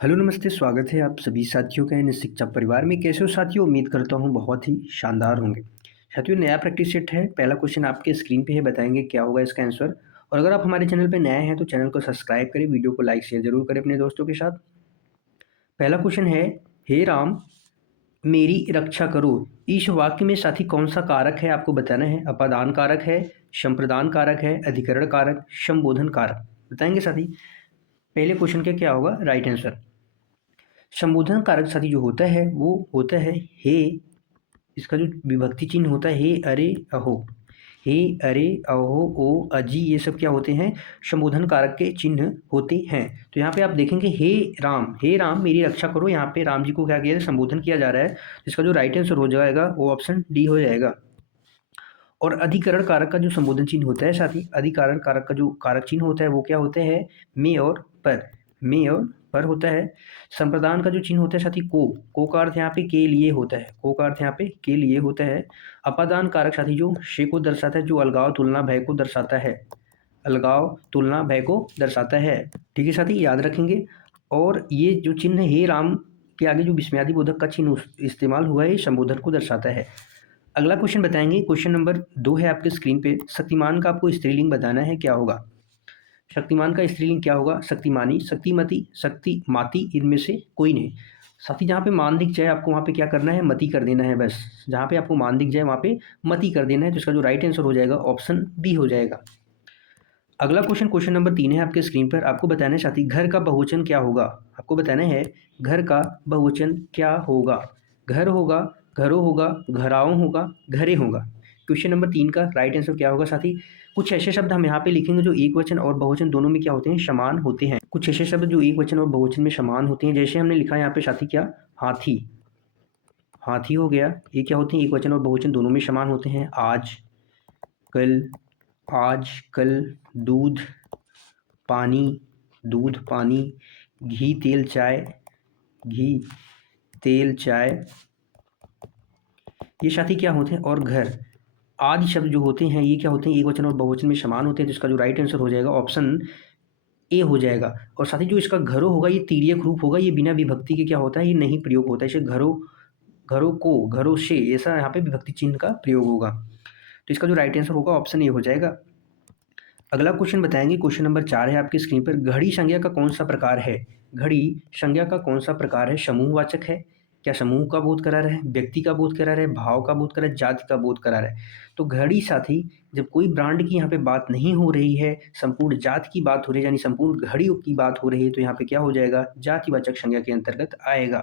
Hello नमस्ते, स्वागत है आप सभी साथियों का इन शिक्षा परिवार में। कैसे हो साथियों? उम्मीद करता हूँ बहुत ही शानदार होंगे। साथियों, नया प्रैक्टिस सेट है। पहला क्वेश्चन आपके स्क्रीन पे है, बताएंगे क्या होगा इसका आंसर। और अगर आप हमारे चैनल पे नए हैं तो चैनल को सब्सक्राइब करें, वीडियो को लाइक शेयर जरूर करें अपने दोस्तों के साथ। पहला क्वेश्चन है, हे राम मेरी रक्षा करो। इस वाक्य में साथी कौन सा कारक है आपको बताना है। अपादान कारक है, संप्रदान कारक है, अधिकरण कारक, संबोधन कारक, बताएंगे साथी। पहले क्वेश्चन का क्या होगा राइट आंसर। संबोधन कारक साथी जो होता है वो होता है हे। इसका जो विभक्ति चिन्ह होता है हे अरे अहो, हे अरे अहो ओ अजी, ये सब क्या होते हैं? संबोधन कारक के चिन्ह होते हैं। तो यहाँ पे आप देखेंगे हे राम मेरी रक्षा करो। यहाँ पे राम जी को क्या किया है? संबोधन किया जा रहा है। इसका जो राइट आंसर हो जाएगा वो ऑप्शन डी हो जाएगा। और अधिकरण कारक का जो संबोधन चिन्ह होता है साथी, अधिकरण कारक का जो कारक चिन्ह होता है वो क्या होते हैं? में और पर, में और पर होता है। संप्रदान का जो चिन्ह होता है साथी को का अर्थ यहाँ पे के लिए होता है, को का अर्थ यहाँ पे के लिए होता है। अपादान कारक साथी जो शे को दर्शाता है, जो अलगाव तुलना भय को दर्शाता है, अलगाव तुलना भय को दर्शाता है। ठीक है साथी, याद रखेंगे। और ये जो चिन्ह हे राम के आगे जो विस्मयादि बोधक का चिन्ह इस्तेमाल हुआ है, ये संबोधन को दर्शाता है। अगला क्वेश्चन बताएंगे, क्वेश्चन नंबर 2 है आपके स्क्रीन पे। शक्तिमान का आपको स्त्रीलिंग बताना है, क्या होगा? शक्तिमान का स्त्रीलिंग क्या होगा? शक्तिमानी, शक्तिमती, शक्तिमाती, इनमें से कोई नहीं। साथ ही जहाँ पे मान दिख जाए आपको वहाँ पे क्या करना है? मति कर देना है बस। जहाँ पे आपको मान दिख जाए वहाँ पे मति कर देना है। तो इसका जो राइट आंसर हो जाएगा ऑप्शन बी हो जाएगा। अगला क्वेश्चन, क्वेश्चन नंबर 3 है आपके स्क्रीन पर। आपको बताना है साथी घर का बहुवचन क्या होगा। आपको बताना है घर का बहुवचन क्या होगा। घर होगा, घरों होगा, घराओं होगा, घरे होगा। क्वेश्चन नंबर 3 का राइट आंसर क्या होगा साथी? कुछ ऐसे शब्द हम यहाँ पे लिखेंगे जो एक वचन और बहुवचन दोनों में क्या होते हैं? समान होते हैं। कुछ ऐसे शब्द जो एक वचन और बहुवचन में समान होते हैं, जैसे हमने लिखा है यहाँ पे साथी क्या? हाथी, हाथी हो गया। ये क्या होते हैं? एक वचन और बहुवचन दोनों में समान होते हैं। आज कल, आज कल, दूध पानी, दूध पानी, घी तेल चाय, घी तेल चाय, ये साथी क्या होते हैं? और घर आदि शब्द जो होते हैं ये क्या होते हैं? एक वचन और बहुवचन में समान होते हैं। तो इसका जो राइट आंसर हो जाएगा ऑप्शन ए हो जाएगा। और साथ ही जो इसका घरों होगा ये तिर्यक रूप होगा, ये बिना विभक्ति के क्या होता है? ये नहीं प्रयोग होता है। इसे घरों, घरों को, घरों से, ऐसा यहाँ पे विभक्ति चिन्ह का प्रयोग होगा। तो इसका जो राइट आंसर होगा ऑप्शन ए हो जाएगा। अगला क्वेश्चन बताएंगे, क्वेश्चन नंबर 4 है आपकी स्क्रीन पर। घड़ी संज्ञा का कौन सा प्रकार है? घड़ी संज्ञा का कौन सा प्रकार है? समूहवाचक है, क्या समूह का बोध करा रहा है, व्यक्ति का बोध करा रहा है, भाव का बोध करा रहा है, जाति का बोध करा रहा है? तो घड़ी साथी जब कोई ब्रांड की यहाँ पे बात नहीं हो रही है, संपूर्ण जाति की बात हो रही है, यानी संपूर्ण घड़ियों की बात हो रही है, तो यहाँ पे क्या हो जाएगा? जातिवाचक संज्ञा के अंतर्गत आएगा।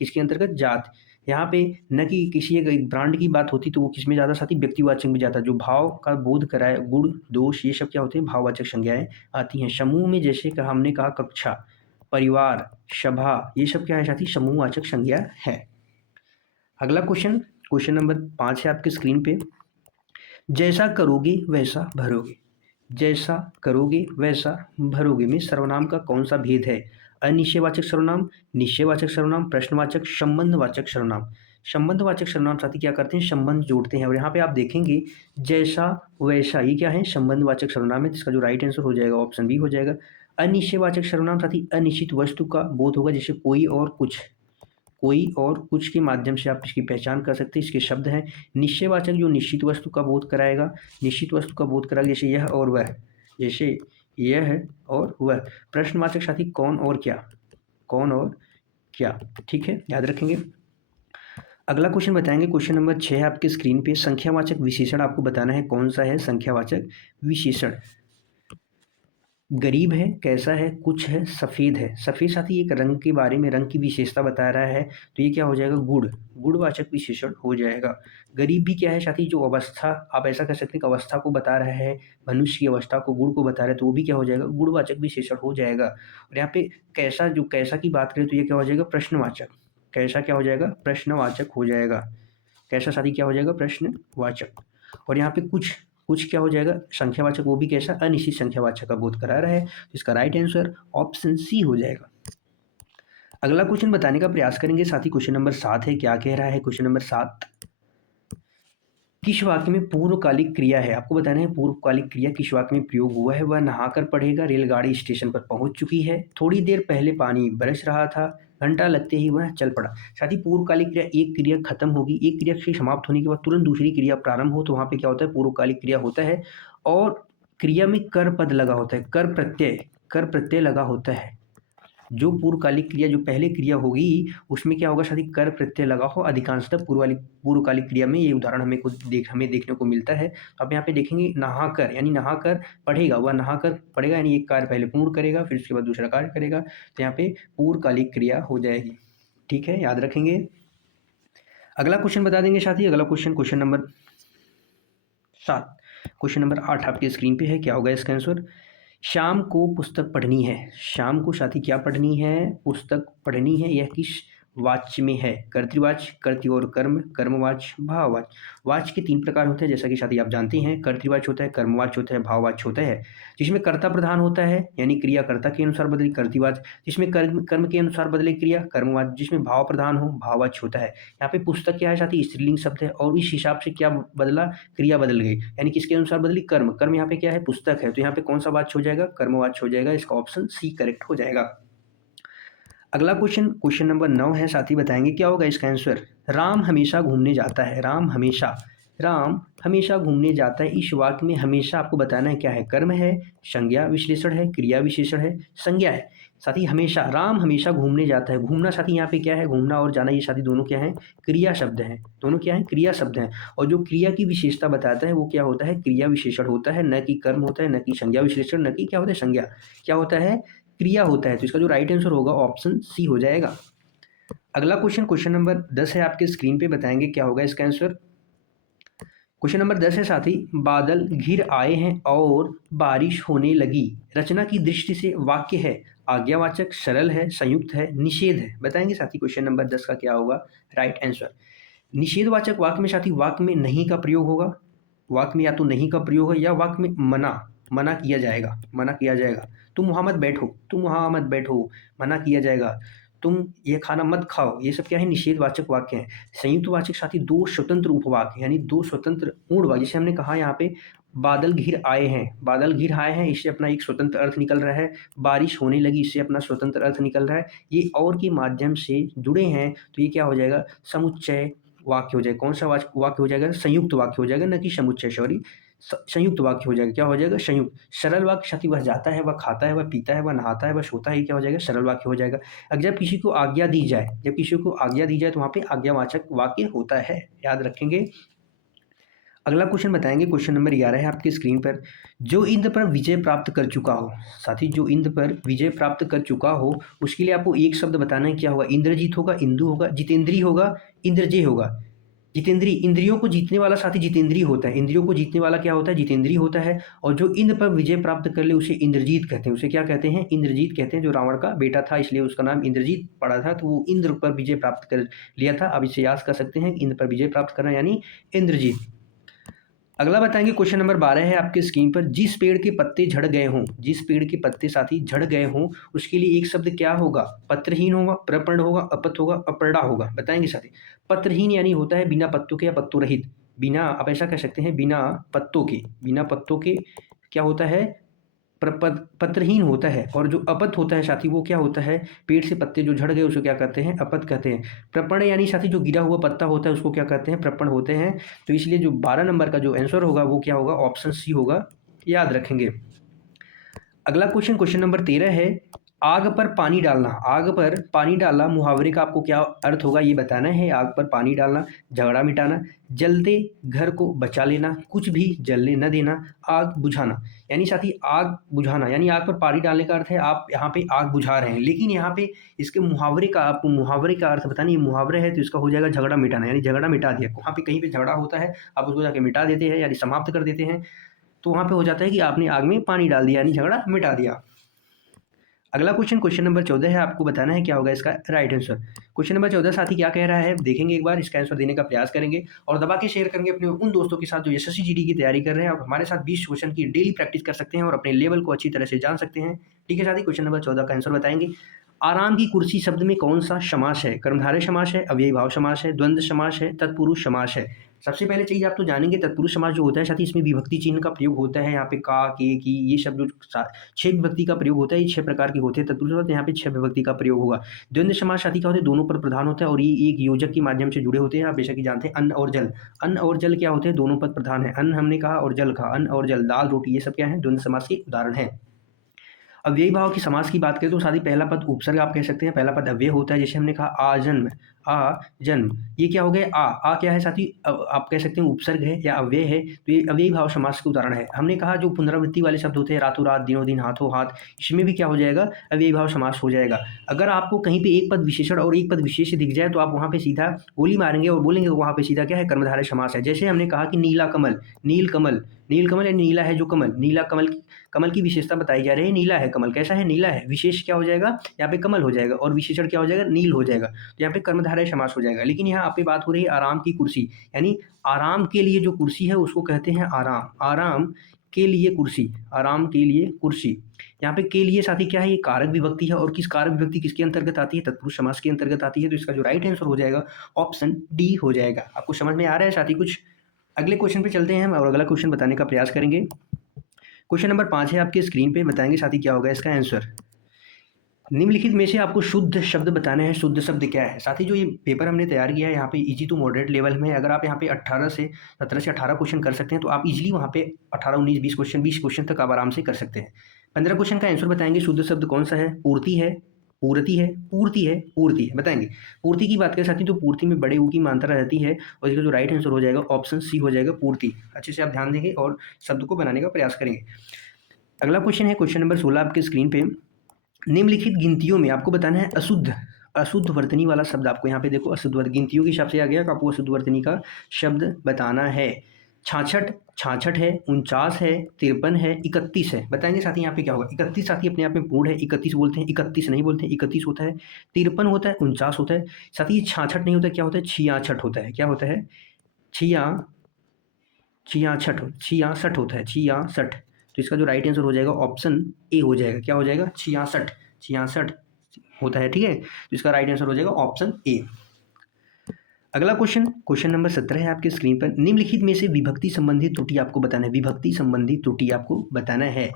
किसके अंतर्गत? जात। यहाँ पे न कि किसी एक ब्रांड की बात होती तो वो किसमें ज़्यादा साथी? व्यक्तिवाचक में जाता। जो भाव का बोध कराए, गुण दोष, ये सब क्या होते हैं? भाववाचक संज्ञाएं आती हैं। समूह में जैसे कहा हमने कहा कक्षा, परिवार, सभा, ये सब क्या है साथी? समूहवाचक संज्ञा है। अगला क्वेश्चन, क्वेश्चन नंबर 5 है आपके स्क्रीन पे। जैसा करोगे वैसा भरोगे, जैसा करोगे वैसा भरोगे में सर्वनाम का कौन सा भेद है? अनिश्चयवाचक सर्वनाम, निश्चयवाचक सर्वनाम, प्रश्नवाचक, संबंधवाचक सर्वनाम। संबंधवाचक सर्वनाम साथी क्या करते हैं? संबंध जोड़ते हैं। और यहाँ पे आप देखेंगे जैसा वैसा, ये क्या है? संबंधवाचक सर्वनाम है। इसका जो राइट आंसर हो जाएगा ऑप्शन बी हो जाएगा। अनिश्चयवाचक सर्वनाम साथी अनिश्चित वस्तु का बोध होगा, जैसे कोई और कुछ, कोई और कुछ के माध्यम से आप इसकी पहचान कर सकते हैं। इसके शब्द हैं। निश्चयवाचक जो निश्चित वस्तु का बोध कराएगा, निश्चित वस्तु का बोध कराएगा, जैसे यह और वह, जैसे यह और वह। प्रश्नवाचक साथी कौन और क्या, कौन और क्या। ठीक है, याद रखेंगे। अगला क्वेश्चन बताएंगे, क्वेश्चन नंबर 6 है आपके स्क्रीन पे। संख्यावाचक विशेषण आपको बताना है कौन सा है संख्यावाचक विशेषण। गरीब है, कैसा है, कुछ है, सफ़ेद है। सफ़ेद साथी एक रंग के बारे में, रंग की विशेषता बता रहा है, तो ये क्या हो जाएगा? गुण, गुणवाचक विशेषण हो जाएगा। गरीब भी क्या है साथी? जो अवस्था, आप ऐसा कह सकते हैं कि अवस्था को बता रहा है, मनुष्य की अवस्था को, गुण को बता रहा है, तो वो भी क्या हो जाएगा? गुणवाचक विशेषण हो जाएगा। और यहाँ पे कैसा, जो कैसा की बात करें तो ये क्या हो जाएगा? प्रश्नवाचक। कैसा क्या हो जाएगा? प्रश्नवाचक हो जाएगा। कैसा साथी क्या हो जाएगा? प्रश्नवाचक। और यहाँ पे कुछ, कुछ क्या हो जाएगा? संख्यावाचक, वो भी कैसा? अनिश्चित संख्यावाचक का बोध करा रहा है। तो इसका राइट आंसर ऑप्शन सी हो जाएगा। अगला क्वेश्चन बताने का प्रयास करेंगे साथी, क्वेश्चन नंबर 7 है। क्या कह रहा है क्वेश्चन नंबर 7? किस वाक्य में पूर्वकालिक क्रिया है? आपको बताना है पूर्वकालिक क्रिया किस वाक्य में प्रयोग हुआ है। वह नहाकर पढ़ेगा, रेलगाड़ी स्टेशन पर पहुंच चुकी है, थोड़ी देर पहले पानी बरस रहा था, घंटा लगते ही वह चल पड़ा। साथ ही पूर्वकालिक क्रिया, एक क्रिया खत्म होगी, एक क्रिया के समाप्त होने के बाद तुरंत दूसरी क्रिया प्रारंभ हो तो वहाँ पे क्या होता है, पूर्वकालिक क्रिया होता है। और क्रिया में कर पद लगा होता है, कर प्रत्यय लगा होता है। जो पूर्वकालिक क्रिया, जो पहले क्रिया होगी उसमें क्या होगा, साथ ही कर प्रत्यय लगा हो। अधिकांशतः पूर्वकालिक क्रिया में ये उदाहरण हमें देखने को मिलता है। तो आप यहाँ पे देखेंगे नहाकर, यानी नहाकर पढ़ेगा, वह नहाकर पढ़ेगा यानी एक कार्य पहले पूर्ण करेगा फिर उसके बाद दूसरा कार्य करेगा, तो यहाँ पे पूर्वकालिक क्रिया हो जाएगी। ठीक है, याद रखेंगे। अगला क्वेश्चन बता देंगे साथी। अगला क्वेश्चन नंबर 7, क्वेश्चन नंबर 8 आपके स्क्रीन पे है। क्या होगा इसका आंसर? शाम को पुस्तक पढ़नी है। शाम को साथी क्या पढ़नी है? पुस्तक पढ़नी है। यह किस वाच्य में है? कर्तृवाच्य, कर्तृ और कर्म, कर्मवाच्य, भाववाच्य। वाच्य के 3 प्रकार होते हैं जैसा कि साथी आप जानते हैं। कर्तृवाच्य होता है, कर्मवाच्य होता है, भाववाच्य होता है। जिसमें कर्ता प्रधान होता है यानी क्रिया कर्ता के अनुसार बदले कर्तृवाच्य, जिसमें कर्म कर्म के अनुसार बदले क्रिया कर्मवाच्य, जिसमें भाव प्रधान हो भाववाच्य होता है। यहाँ पे पुस्तक क्या है साथी? स्त्रीलिंग शब्द है और इस हिसाब से क्या बदला, क्रिया बदल गई, यानी किसके अनुसार बदली? कर्म। कर्म यहाँ पे क्या है? पुस्तक है, तो यहाँ पे कौन सा वाच्य हो जाएगा? कर्मवाच्य हो जाएगा। इसका ऑप्शन सी करेक्ट हो जाएगा। अगला क्वेश्चन नंबर 9 है साथी, बताएंगे क्या होगा इसका आंसर? राम हमेशा घूमने जाता है। राम हमेशा घूमने जाता है। इस वाक्य में हमेशा आपको बताना है क्या है? कर्म है, संज्ञा विशेषण है, क्रिया विशेषण है, संज्ञा है। साथी हमेशा, राम हमेशा घूमने जाता है। घूमना साथी यहाँ पे क्या है? घूमना और जाना, ये साथी दोनों क्या है? क्रिया शब्द हैं। दोनों क्या है? क्रिया शब्द हैं। और जो क्रिया की विशेषता बताता है वो क्या होता है? क्रिया विशेषण होता है, न कि कर्म होता है, न कि संज्ञा विशेषण, न कि क्या होता है? संज्ञा। क्या होता है? क्रिया होता है। तो इसका जो राइट आंसर होगा ऑप्शन सी हो जाएगा। अगला क्वेश्चन नंबर 10 है आपके स्क्रीन पे, बताएंगे क्या होगा इसका आंसर? क्वेश्चन नंबर 10 है साथी, बादल घिर आए हैं और बारिश होने लगी। रचना की दृष्टि से वाक्य है आज्ञावाचक, सरल है, संयुक्त है, निषेध है। बताएंगे साथी क्वेश्चन नंबर 10 का क्या होगा राइट आंसर? निषेधवाचक वाक्य में साथी वाक्य में नहीं का प्रयोग होगा। वाक्य में या तो नहीं का प्रयोग होगा या वाक्य में मना किया जाएगा। तुम वहाँ मत बैठो, मना किया जाएगा। तुम ये खाना मत खाओ, ये सब क्या है? निषेधवाचक वाक्य हैं। संयुक्त वाचक साथी दो स्वतंत्र उपवाक्य यानी दो स्वतंत्र पूर्ण वाक्य, जैसे हमने कहा यहाँ पे बादल घिर आए हैं, इससे अपना एक स्वतंत्र अर्थ निकल रहा है। बारिश होने लगी, इससे अपना स्वतंत्र अर्थ निकल रहा है। ये और के माध्यम से जुड़े हैं तो ये क्या हो जाएगा? समुच्चय वाक्य हो जाएगा। कौन सा वाक्य हो जाएगा? संयुक्त वाक्य हो जाएगा, न कि समुच्चय, सॉरी, संयुक्त वाक्य हो जाएगा। क्या हो जाएगा? संयुक्त। सरल वाक्य साथी वह जाता है, वह खाता है, वह पीता है, वह नहाता है, वह सोता है, क्या हो जाएगा? सरल वाक्य हो जाएगा। अगर जब किसी को आज्ञा दी जाए तो वहाँ पे आज्ञावाचक वाक्य होता है, याद रखेंगे। अगला क्वेश्चन बताएंगे, क्वेश्चन नंबर 11 है आपकी स्क्रीन पर। जो इंद्र पर विजय प्राप्त कर चुका हो, साथी जो इंद्र पर विजय प्राप्त कर चुका हो उसके लिए आपको एक शब्द बताना है, क्या होगा? इंद्रजीत होगा, इंदु होगा, जितेंद्री होगा, इंद्रजय होगा। जितेंद्री, इंद्रियों को जीतने वाला साथी जितेंद्री होता है। इंद्रियों को जीतने वाला क्या होता है? जितेंद्री होता है। और जो इंद्र पर विजय प्राप्त कर ले उसे इंद्रजीत कहते हैं। उसे क्या कहते हैं? इंद्रजीत कहते हैं। जो रावण का बेटा था इसलिए उसका नाम इंद्रजीत पड़ा था, तो वो इंद्र पर विजय प्राप्त कर लिया था। अब इसे याद कर सकते हैं, इंद्र पर विजय प्राप्त करना यानी इंद्रजीत। अगला बताएंगे, क्वेश्चन नंबर 12 है आपके स्क्रीन पर। जिस पेड़ के पत्ते झड़ गए हों, जिस पेड़ के पत्ते साथी झड़ गए हों उसके लिए एक शब्द क्या होगा? पत्रहीन होगा, प्रपर्ण होगा, अपत होगा, अपरड़ा होगा। बताएंगे साथी। पत्रहीन यानी होता है बिना पत्तों के या पत्तों रहित। बिना, आप ऐसा कह सकते हैं, बिना पत्तों के क्या होता है? पत्रहीन होता है। और जो अपत होता है साथी वो क्या होता है? पेड़ से पत्ते जो झड़ गए उसको क्या कहते हैं? अपत कहते हैं। प्रपण यानी साथी जो गिरा हुआ पत्ता होता है उसको क्या कहते हैं? प्रपण होते हैं। तो इसलिए जो 12 नंबर का जो आंसर होगा वो क्या होगा? ऑप्शन सी होगा, याद रखेंगे। अगला क्वेश्चन नंबर 13 है। आग पर पानी डालना मुहावरे का आपको क्या अर्थ होगा ये बताना है। आग पर पानी डालना, झगड़ा मिटाना, जलते घर को बचा लेना, कुछ भी जलने न देना, आग बुझाना। यानी साथी आग बुझाना यानी आग पर पानी डालने का अर्थ है आप यहाँ पे आग बुझा रहे हैं, लेकिन यहाँ पे इसके मुहावरे का आपको मुहावरे का अर्थ बताना। ये मुहावरे है तो इसका हो जाएगा झगड़ा मिटाना, यानी झगड़ा मिटा दिया। वहाँ पे कहीं पे झगड़ा होता है आप उसको जाके मिटा देते हैं यानी समाप्त कर देते हैं, तो वहाँ पे हो जाता है कि आपने आग में पानी डाल दिया यानी झगड़ा मिटा दिया। अगला क्वेश्चन नंबर 14 है, आपको बताना है क्या होगा इसका राइट आंसर। क्वेश्चन नंबर 14 साथी क्या कह रहा है देखेंगे एक बार, इसका आंसर देने का प्रयास करेंगे और दबा के शेयर करेंगे अपने उन दोस्तों के साथ जो एसएससी जीडी की तैयारी कर रहे हैं और हमारे साथ 20 क्वेश्चन की डेली प्रैक्टिस कर सकते हैं और अपने लेवल को अच्छी तरह से जान सकते हैं। ठीक है साथी, क्वेश्चन नंबर 14 का आंसर बताएंगे। आराम की कुर्सी शब्द में कौन सा समास है? कर्मधारय समास है, अव्ययी भाव समास है, द्वंद्व समास है, तत्पुरुष समास है। सबसे पहले चीज़ आप तो जानेंगे तत्पुरुष समास जो होता है, साथ ही इसमें विभक्ति चिन्ह का प्रयोग होता है। यहाँ पे का, के, की ये शब्द जो 6 विभक्ति का प्रयोग होता है, ये 6 प्रकार के होते हैं। तत्पुरुष समास यहाँ पे 6 विभक्ति का प्रयोग होगा। द्वंद्व समास साथी क्या होते हैं? दोनों पर प्रधान होता है और ये एक योजक के माध्यम से जुड़े होते हैं। आप बेशक ही जानते हैं अन्न और जल। अन्न और जल क्या होते हैं? दोनों पद प्रधान है। अन्न हमने कहा और जल कहा। अन्न और जल, दाल रोटी, ये सब क्या है? द्वंद्व समास के उदाहरण है। अव्ययी भाव की समास की बात करें तो साथ ही पहला पद उपसर्ग आप कह सकते हैं। पहला पद अव्यय होता है, जैसे हमने कहा आजन्म, आ जन्म, ये क्या हो गए? आ क्या है साथी? आप कह सकते हैं उपसर्ग है या अव्यय है, तो ये अव्ययी भाव समास के उदाहरण है। हमने कहा जो पुनरावृत्ति वाले शब्द होते हैं, रातों रात, दिनों दिन, हाथों हाथ, इसमें भी क्या हो जाएगा? अव्ययी भाव समास हो जाएगा। अगर आपको कहीं पे एक पद विशेषण और एक पद विशेष दिख जाए तो आप वहाँ पे सीधा गोली मारेंगे और बोलेंगे वहाँ पे सीधा क्या है? कर्मधारय समास है। जैसे हमने कहा कि नीला कमल, नील कमल, नील कमल या नीला है जो कमल, नीला कमल कमल की विशेषता बताई जा रही है। नीला है कमल, कैसा है? नीला है। विशेष क्या हो जाएगा? यहाँ पे कमल हो जाएगा और विशेषण क्या हो जाएगा? नील हो जाएगा। तो यहाँ पे कर्मधारय समास हो जाएगा। लेकिन यहाँ पे बात हो रही है आराम की कुर्सी, यानी आराम के लिए जो कुर्सी है उसको कहते हैं आराम। आराम के लिए कुर्सी, आराम के लिए कुर्सी। यहाँ पे के लिए साथी क्या है? ये कारक विभक्ति है और किस कारक विभक्ति किसके अंतर्गत आती है? तत्पुरुष समास के अंतर्गत आती है। तो इसका जो राइट आंसर हो जाएगा ऑप्शन डी हो जाएगा। आपको समझ में आ रहा है साथी कुछ? अगले क्वेश्चन पे चलते हैं हम और अगला क्वेश्चन बताने का प्रयास करेंगे। क्वेश्चन नंबर 5 है आपके स्क्रीन पे, बताएंगे साथी क्या होगा इसका आंसर। निम्नलिखित में से आपको शुद्ध शब्द बताना है। शुद्ध शब्द क्या है? साथी जो ये पेपर हमने तैयार किया है यहाँ पे इजी टू मॉडरेट लेवल में, अगर आप यहाँ पे 17 से 18 क्वेश्चन कर सकते हैं तो आप इजीली वहाँ पे 18, 19, 20 क्वेश्चन तक आप आराम से कर सकते हैं। 15 क्वेश्चन का आंसर बताएंगे। शुद्ध शब्द कौन सा है? पूर्ति है, पूर्ति है, पूर्ति है, पूर्ति है, बताएंगे। पूर्ति की बात करें साथी तो पूर्ति में बड़े ऊ की मात्रा रहती है और इसका जो राइट आंसर हो जाएगा ऑप्शन सी हो जाएगा, पूर्ति। अच्छे से आप ध्यान देंगे और शब्द को बनाने का प्रयास करेंगे। अगला क्वेश्चन है क्वेश्चन नंबर 16 आपके स्क्रीन पे। निम्नलिखित गिनतियों में आपको बताना है अशुद्ध, अशुद्ध वर्तनी वाला शब्द। आपको यहाँ पे देखो अशुद्ध गिनतियों के हिसाब से आ गया कि आपको अशुद्ध वर्तनी का शब्द बताना है। 66, 66 है, 49 है, 53 है, 31 है, बताएंगे साथी यहाँ पे क्या होगा? 31 साथी अपने आप में पूर्ण है, 31 बोलते हैं, 31 नहीं बोलते हैं, 31 होता है, 53 होता है, 49 होता है। साथी ये 66 नहीं होता, क्या होता है? 66 होता है। क्या होता है? छियासठ, छियासठ होता है, 66। तो इसका जो राइट आंसर हो जाएगा ऑप्शन ए हो जाएगा। क्या हो जाएगा? 66, 66 होता है, ठीक है। तो इसका राइट आंसर हो जाएगा ऑप्शन ए। अगला क्वेश्चन, क्वेश्चन नंबर 17 है आपके स्क्रीन पर। निम्नलिखित में से विभक्ति संबंधी त्रुटि आपको बताना है। विभक्ति संबंधी त्रुटि आपको बताना है।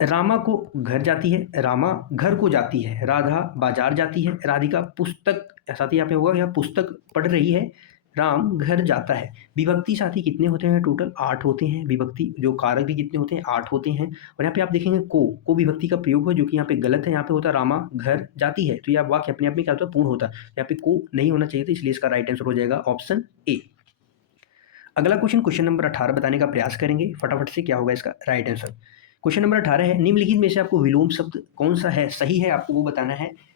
रामा को घर जाती है, रामा घर को जाती है, राधा बाजार जाती है, राधिका पुस्तक, साथी यहाँ पे होगा या पुस्तक पढ़ रही है, राम घर जाता है। विभक्ति साथी कितने होते हैं? टोटल 8 होते हैं। विभक्ति जो कारक भी कितने होते हैं? 8 होते हैं। और यहाँ पे आप देखेंगे को विभक्ति का प्रयोग है जो कि यहाँ पे गलत है। यहाँ पे होता है रामा घर जाती है, तो यह वाक्य अपने आप में क्या होता है? पूर्ण होता है। यहाँ पे को नहीं होना चाहिए था, इसलिए इसका राइट आंसर हो जाएगा ऑप्शन ए। अगला क्वेश्चन, क्वेश्चन नंबर 18 बताने का प्रयास करेंगे फटाफट से। क्या होगा इसका राइट आंसर? क्वेश्चन नंबर 18 है, निम्नलिखित में से आपको विलोम शब्द कौन सा है सही है, आपको वो बताना है।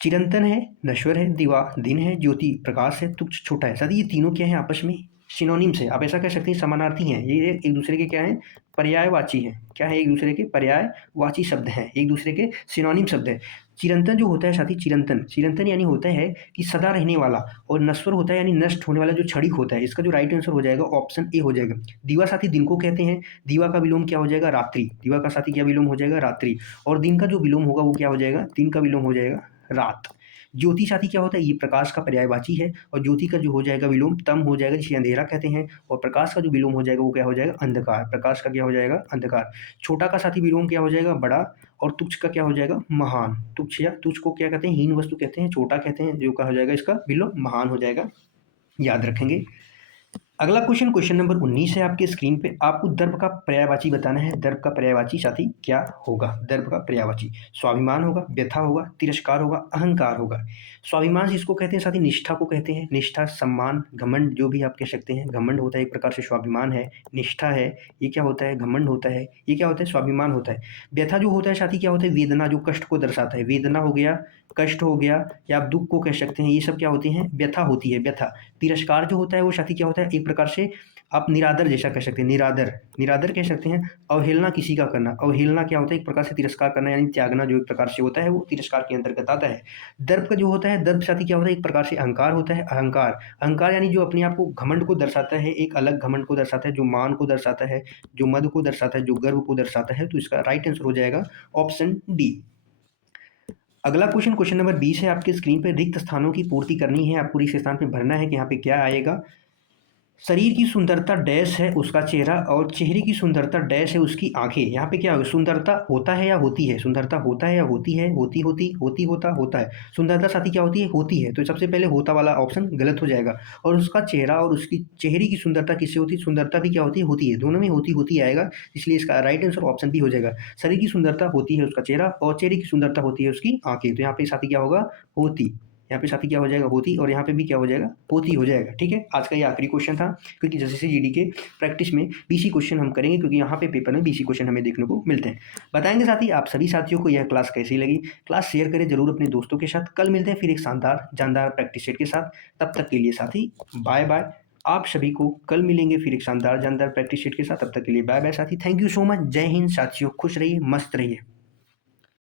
चिरंतन है, नश्वर है, दिवा दिन है, ज्योति प्रकाश है, तुच्छ छोटा है। साथ ही ये तीनों क्या है? आपस में सिनोनिम्स है। आप ऐसा कह सकते हैं समानार्थी हैं। ये एक दूसरे के क्या है? पर्यायवाची हैं। क्या है? एक दूसरे के पर्यायवाची शब्द हैं, एक दूसरे के सिनोनिम शब्द है। चिरंतन जो होता है साथी, चिरंतन, चिरंतन यानी होता है कि सदा रहने वाला, और नश्वर होता है यानी नष्ट होने वाला, जो क्षणिक होता है। इसका जो राइट आंसर हो जाएगा ऑप्शन ए हो जाएगा। दीवा साथी दिन को कहते हैं, दीवा का विलोम क्या हो जाएगा? रात्रि। दीवा का साथी क्या विलोम हो जाएगा? रात्रि। और दिन का जो विलोम होगा वो क्या हो जाएगा? दिन का विलोम हो जाएगा रात। ज्योति साथी क्या होता है? ये प्रकाश का पर्यायवाची है और ज्योति का जो हो जाएगा विलोम तम हो जाएगा, जिसे अंधेरा कहते हैं। और प्रकाश का जो विलोम हो जाएगा वो क्या हो जाएगा? अंधकार। प्रकाश का क्या हो जाएगा? अंधकार। छोटा का साथी विलोम क्या हो जाएगा? बड़ा। और तुच्छ का क्या हो जाएगा? महान। तुच्छ या तुच्छ को क्या कहते हैं? हीन वस्तु कहते हैं, छोटा कहते हैं, जो क्या हो जाएगा? इसका विलोम महान हो जाएगा, याद रखेंगे। अगला क्वेश्चन, क्वेश्चन नंबर 19 है आपके स्क्रीन पे। आपको दर्प का पर्यायवाची बताना है। दर्प का पर्यायवाची साथी क्या होगा? दर्प का पर्यायवाची स्वाभिमान होगा, व्यथा होगा, तिरस्कार होगा, अहंकार होगा। स्वाभिमान जिसको कहते हैं साथी, निष्ठा को कहते हैं। निष्ठा, सम्मान, घमंड, जो भी आप कह सकते हैं। घमंड होता है एक प्रकार से स्वाभिमान है, निष्ठा है, ये क्या होता है? घमंड होता है, ये क्या होता है? स्वाभिमान होता है। व्यथा जो होता है साथी क्या होता है? वेदना, जो कष्ट को दर्शाता है। वेदना हो गया, कष्ट हो गया, या आप दुख को कह सकते हैं, ये सब क्या होती हैं? व्यथा होती है, व्यथा। तिरस्कार जो होता है वो साथी क्या होता है? एक प्रकार से आप निरादर जैसा कह सकते हैं, निरादर, निरादर कह सकते हैं। अवहेलना किसी का करना, अवहेलना क्या होता है? एक प्रकार से तिरस्कार करना यानी त्यागना, जो एक प्रकार से होता है वो तिरस्कार के अंतर्गत आता है। दर्प का जो होता है, दर्प साथी क्या होता है? एक प्रकार से अहंकार होता है। अहंकार, अहंकार यानी जो अपने आप को घमंड को दर्शाता है, एक अलग घमंड को दर्शाता है, जो मान को दर्शाता है, जो मद को दर्शाता है, जो गर्व को दर्शाता है। तो इसका राइट आंसर हो जाएगा ऑप्शन डी। अगला क्वेश्चन, क्वेश्चन नंबर 20 है आपके स्क्रीन पे। रिक्त स्थानों की पूर्ति करनी है, आपको रिक्त स्थान पे भरना है कि यहाँ पे क्या आएगा। शरीर की सुंदरता डैश है उसका चेहरा, और चेहरे की सुंदरता डैश है उसकी आंखें। यहाँ पे क्या होगा, सुंदरता होता है या होती है, सुंदरता होता है या होती है, होती होती होती होता होता है। सुंदरता साथी क्या होती है, होती है, तो सबसे पहले होता वाला ऑप्शन गलत हो जाएगा। और उसका चेहरा और उसकी चेहरे की सुंदरता किससे होती है, सुंदरता भी क्या होती है, होती है, दोनों में होती होती आएगा, इसलिए इसका राइट आंसर ऑप्शन भी हो जाएगा। शरीर की सुंदरता होती है उसका चेहरा, और चेहरे की सुंदरता होती है उसकी आंखें, तो यहाँ पे साथी क्या होगा, होती। यहाँ पे साथी क्या हो जाएगा, होती, और यहाँ पे भी क्या हो जाएगा, होती हो जाएगा। ठीक है, आज का ये आखिरी क्वेश्चन था, क्योंकि जैसे जीडी के प्रैक्टिस में बीसी क्वेश्चन हम करेंगे, क्योंकि यहाँ पे पेपर में बीसी क्वेश्चन हमें देखने को मिलते हैं। बताएंगे साथी आप सभी साथियों को यह क्लास कैसी लगी। क्लास शेयर करें जरूर अपने दोस्तों के साथ। कल मिलते हैं फिर एक शानदार जानदार प्रैक्टिस सेट के साथ। तब तक के लिए साथी बाय बाय। आप सभी को कल मिलेंगे फिर एक शानदार जानदार प्रैक्टिस सेट के साथ। तब तक के लिए बाय बाय साथी। Thank you so much. जय हिंद साथियों, खुश रहिए, मस्त रहिए।